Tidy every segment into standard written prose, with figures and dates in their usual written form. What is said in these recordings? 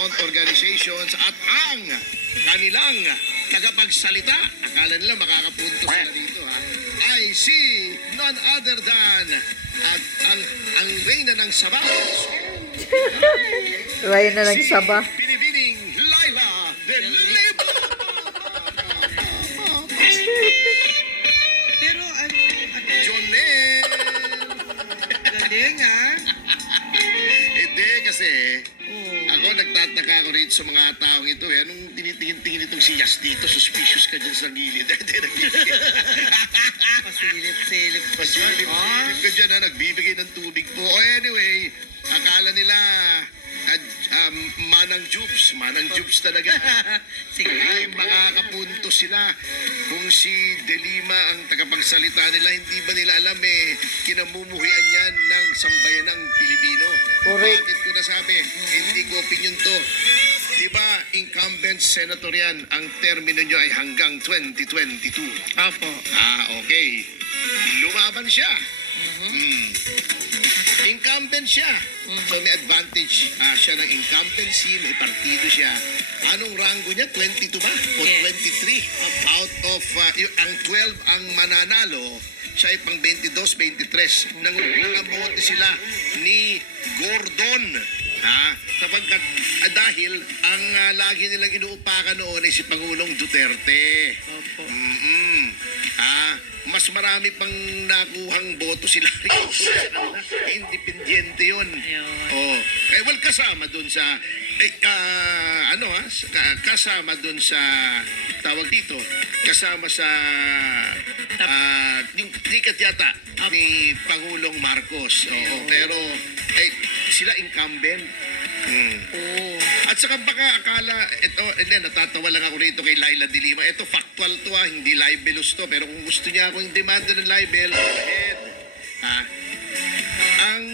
front organizations at ang kanilang tagapagsalita, akala nila makakapunto sila dito ha, ay si none other than at ang reyna ng Sabah. Ryan na ng Si Sabah. Binibining Laila de Lima. Pero Jonel. galing ha? Hindi kasi Oo. ako nagtataka ako rito sa mga taong ito eh. Anong tinitingin-tingin itong si Yas dito? Suspicious ka dyan sa gilid. Hindi, nagbibigay. Pasilip-silip pa dyan. Pasilip ka dyan ha, nagbibigay ng tubig po. O anyway, akala nila manang jubes talaga. Sige. Ay, makakapunto sila kung si De Lima ang tagapagsalita nila. Hindi ba nila alam kinamumuhian yan ng sambayanang Pilipino? Correct. Bakit ko nasabi? Hindi ko opinion to. Di ba, incumbent senator yan, ang termino nyo ay hanggang 2022. Opo. Okay. Lumaban siya. Incumbent siya. So may advantage siya ng incumbency, may partido siya. Anong rango niya? 22 ba? O Yes. 23? Out of, ang 12 ang mananalo, siya ay pang 22, 23. Nangabote sila ni Gordon. Sapagkat dahil ang lagi nilang inuupakan noon ay si Pangulong Duterte. Opo. Mas marami pang nakuhang boto sila rito. Independiente yun. Ayun. Well, kasama dun sa kasama dun sa tawag dito, kasama sa yung ticket yata ni Pangulong Marcos. Pero sila incumbent. Oo. At saka baka akala, natatawa lang ako rito kay Laila de Lima. Ito factual to hindi libelous to. Pero kung gusto niya akong demanda ng libel, go ahead. Ang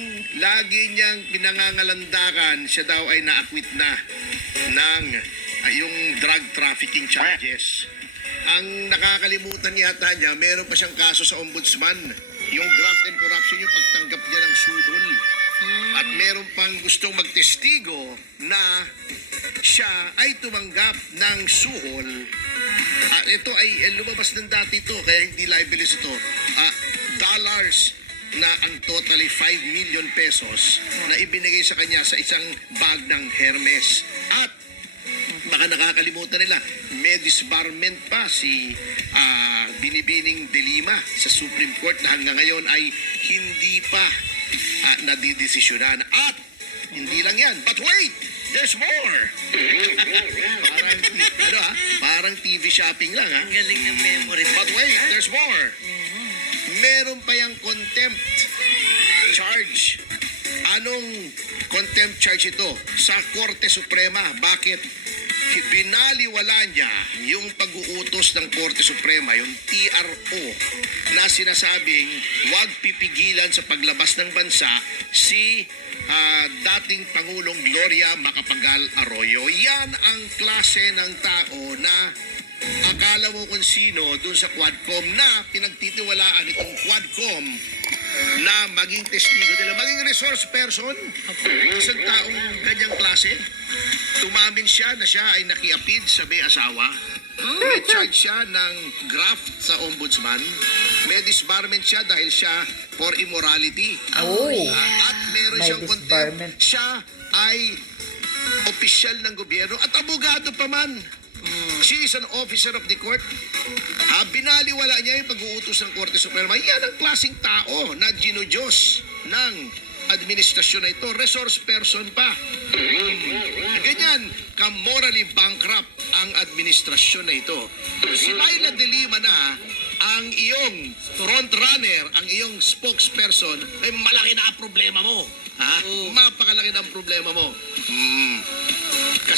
lagi niyang pinangangalandakan, siya daw ay na-acquit na ng yung drug trafficking charges. Ang nakakalimutan yata niya, meron pa siyang kaso sa ombudsman. Yung graft and corruption, yung pagtanggap niya ng suhol. At meron pang gustong magtestigo na siya ay tumanggap ng suhol. Ito ay lumabas ng dati ito, kaya hindi libelous ito. Dollars na ang totally 5 million pesos na ibinigay sa kanya sa isang bag ng Hermes. At baka nakakalimutan nila, may disbarment pa si Binibining De Lima sa Supreme Court na hanggang ngayon ay hindi pa nadidesisyonan. At hindi lang yan, but wait, there's more. Parang TV shopping lang Ang galing ng memory. But wait, there's more. Meron pa yung contempt charge. Anong contempt charge ito? Sa Korte Suprema. Bakit? Binaliwala niya yung pag-uutos ng Korte Suprema, yung TRO, na sinasabing huwag pipigilan sa paglabas ng bansa si dating Pangulong Gloria Macapagal Arroyo. Yan ang klase ng tao na akala mo kung sino dun sa Quadcom na pinagtitiwalaan itong Quadcom na maging testigo nila, maging resource person. Isang taong ganyang klase, tumamin siya na siya ay nakiapid sa may asawa. May charge siya ng graft sa ombudsman. May disbarment siya dahil siya for immorality. At meron May siyang disbarment. contempt. Siya ay opisyal ng gobyerno at abogado pa man. She is an officer of the court. Binaliwala niya yung pag-uutos ng Korte Suprema. Yan ang klaseng tao na ginudiyos ng administrasyon na ito. Resource person pa. Ganyan, ka-morally bankrupt ang administrasyon na ito. Si Laila de Lima na ang iyong frontrunner, ang iyong spokesperson, ay malaki na ang problema mo. Mapakalaki na ang problema mo.